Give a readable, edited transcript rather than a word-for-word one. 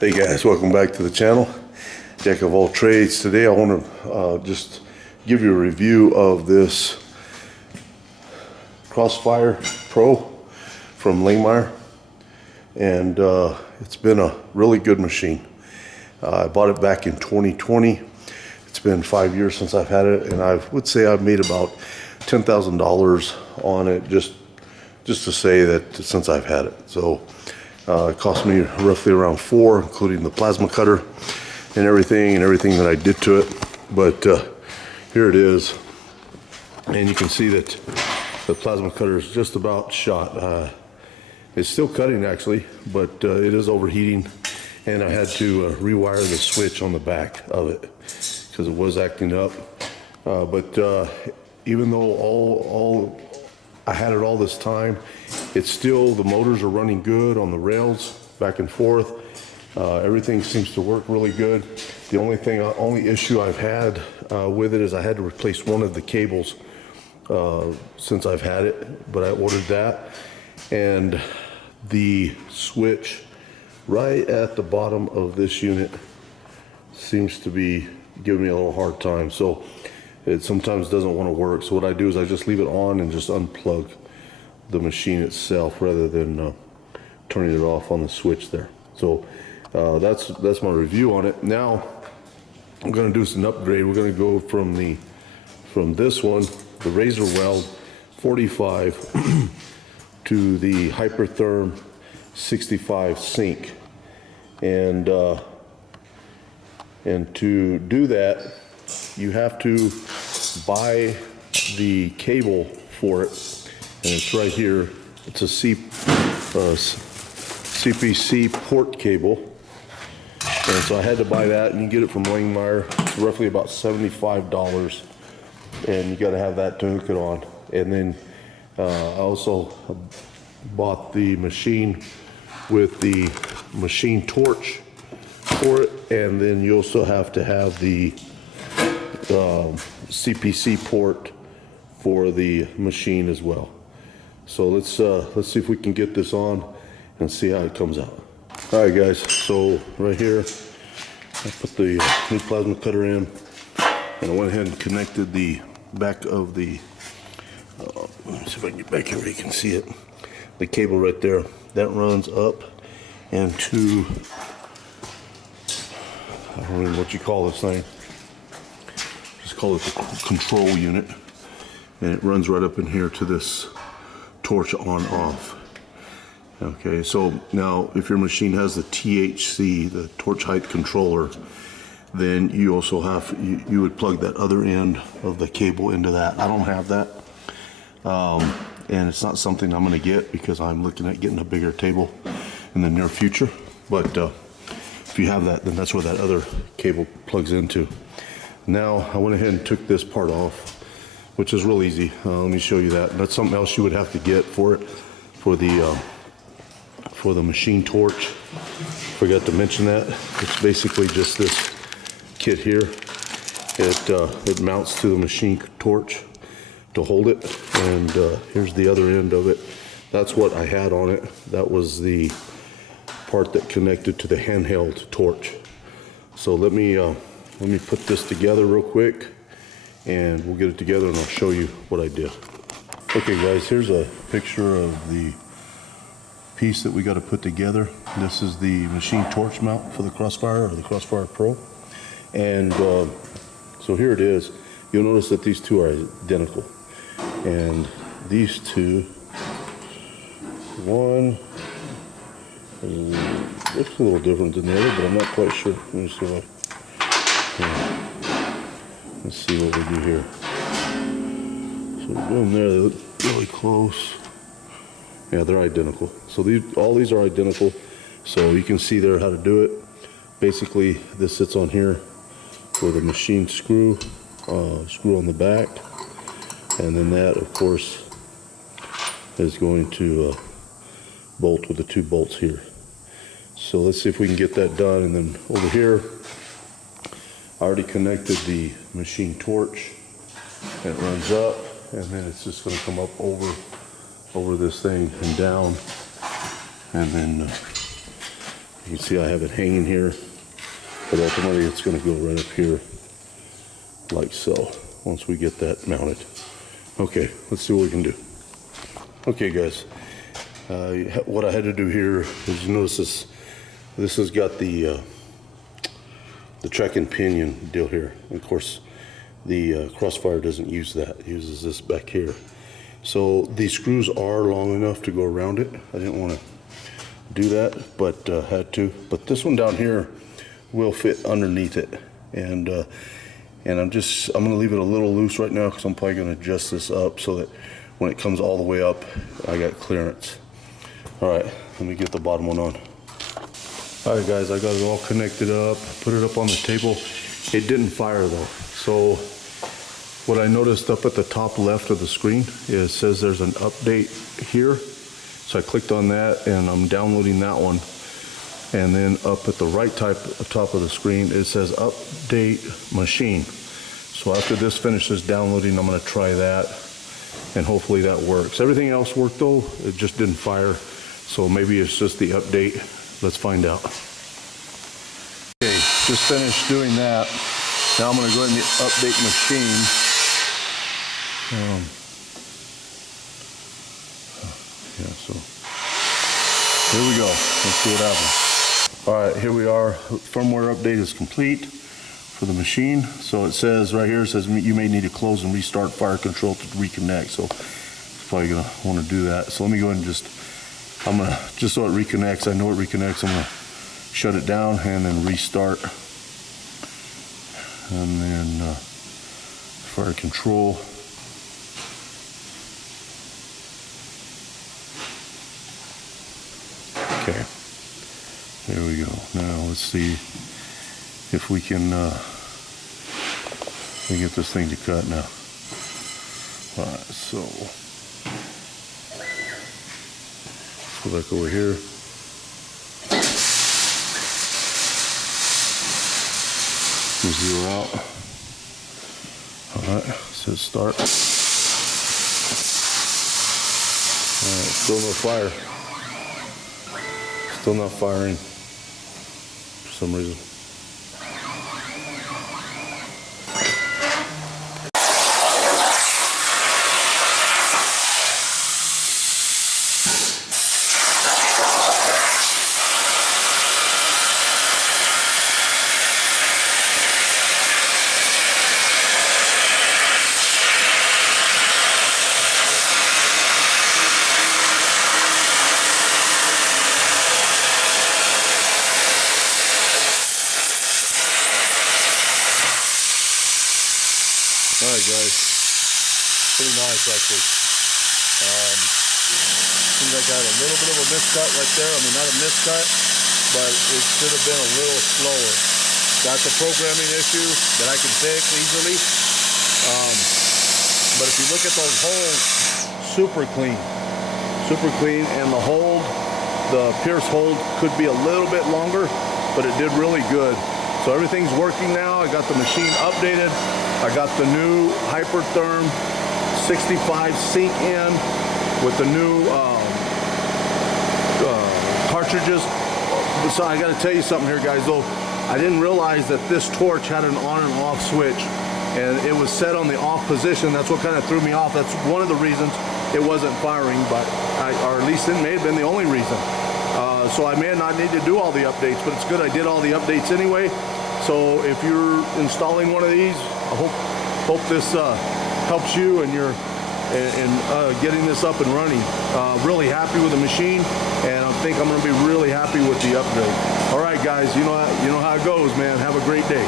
Hey guys, welcome back to the channel. Jack of all trades. Today I want to just give you a review of this Crossfire Pro from Langmuir, and it's been a really good machine. I bought it back in 2020. It's been 5 years since I've had it, and I would say I've made about $10,000 on it just to say that since I've had it. So it cost me roughly around $4, including the plasma cutter and everything that I did to it. But here it is, and you can see that the plasma cutter is just about shot. It's still cutting actually, but it is overheating, and I had to rewire the switch on the back of it because it was acting up. But even though all I had it all this time, it's still, the motors are running good on the rails back and forth. Everything seems to work really good. The only issue I've had with it is I had to replace one of the cables since I've had it, but I ordered that, and the switch right at the bottom of this unit seems to be giving me a little hard time. So it sometimes doesn't want to work. So what I do is I just leave it on and just unplug the machine itself rather than turning it off on the switch there. So that's my review on it. Now I'm going to do an upgrade. We're going to go from this one, the razor weld 45 to the Hypertherm 65 sync, and to do that you have to buy the cable for it, and it's right here. It's a CPC port cable, and so I had to buy that, and you get it from Langmuir. It's roughly about $75, and you got to have that to hook it on. And then I also bought the machine with the machine torch for it, and then you also have to have the CPC port for the machine as well. So let's see if we can get this on and see how it comes out. All right guys, so right here I put the new plasma cutter in, and I went ahead and connected the back of the let me see if I can get back here where you can see it. The cable right there, that runs up into, I don't know what you call this thing, just call it the control unit, and it runs right up in here to this torch on off. Okay, so now if your machine has the THC, the torch height controller, then you also have, you would plug that other end of the cable into that. I don't have that, and it's not something I'm going to get because I'm looking at getting a bigger table in the near future. But if you have that, then that's where that other cable plugs into. Now I went ahead and took this part off, which is real easy. Let me show you that. That's something else you would have to get for it, for the machine torch. Forgot to mention that. It's basically just this kit here. It mounts to the machine torch to hold it, and here's the other end of it. That's what I had on it. That was the part that connected to the handheld torch. So let me put this together real quick, and we'll get it together and I'll show you what I did. Okay guys, here's a picture of the piece that we got to put together. This is the machine torch mount for the Crossfire, or the Crossfire Pro. And so here it is. You'll notice that these two are identical, and these two, one looks a little different than the other, but I'm not quite sure. Let me see let's see what we do here. So we're going there. They look really close. Yeah, they're identical. So all these are identical. So you can see there how to do it. Basically, this sits on here with a machine screw on the back, and then that, of course, is going to bolt with the two bolts here. So let's see if we can get that done. And then over here, I already connected the machine torch, and it runs up, and then it's just going to come up over this thing and down, and then You can see I have it hanging here, but ultimately it's going to go right up here like so once we get that mounted. Okay, let's see what we can do. Okay guys, what I had to do here is, you notice this has got the track and pinion deal here. And of course, the Crossfire doesn't use that. It uses this back here. So these screws are long enough to go around it. I didn't want to do that, but had to. But this one down here will fit underneath it. And I'm going to leave it a little loose right now because I'm probably going to adjust this up so that when it comes all the way up, I got clearance. All right, let me get the bottom one on. All right guys, I got it all connected up, put it up on the table. It didn't fire though. So what I noticed up at the top left of the screen is it says there's an update here. So I clicked on that and I'm downloading that one. And then up at the right top of the screen, it says update machine. So after this finishes downloading, I'm gonna try that and hopefully that works. Everything else worked though, it just didn't fire. So maybe it's just the update. Let's find out. Okay, just finished doing that. Now I'm gonna go ahead and update machine. Yeah, so here we go. Let's see what happens. All right, here we are. Firmware update is complete for the machine. So it says right here, it says you may need to close and restart fire control to reconnect. So it's probably gonna want to do that. So let me go ahead and just so it reconnects. I know it reconnects. I'm gonna shut it down and then restart. And then fire control. Okay, there we go. Now let's see if we can get this thing to cut now. All right, so go back over here. Zero out. All right, says start. All right, still no fire. Still not firing for some reason. All right, guys, pretty nice actually. Seems like I had a little bit of a miscut right there. I mean, not a miscut, but it should have been a little slower. That's a programming issue that I can fix easily. But if you look at those holes, super clean, and the hold, the pierce hold could be a little bit longer, but it did really good. So everything's working now. I got the machine updated. I got the new Hypertherm 65 sink in with the new cartridges. So I got to tell you something here, guys. Though I didn't realize that this torch had an on and off switch, and it was set on the off position. That's what kind of threw me off. That's one of the reasons it wasn't firing, but or at least it may have been the only reason. So I may not need to do all the updates, but it's good I did all the updates anyway. So if you're installing one of these, I hope this helps you and you're getting this up and running. Really happy with the machine, and I think I'm going to be really happy with the upgrade. All right, guys, you know how it goes, man. Have a great day.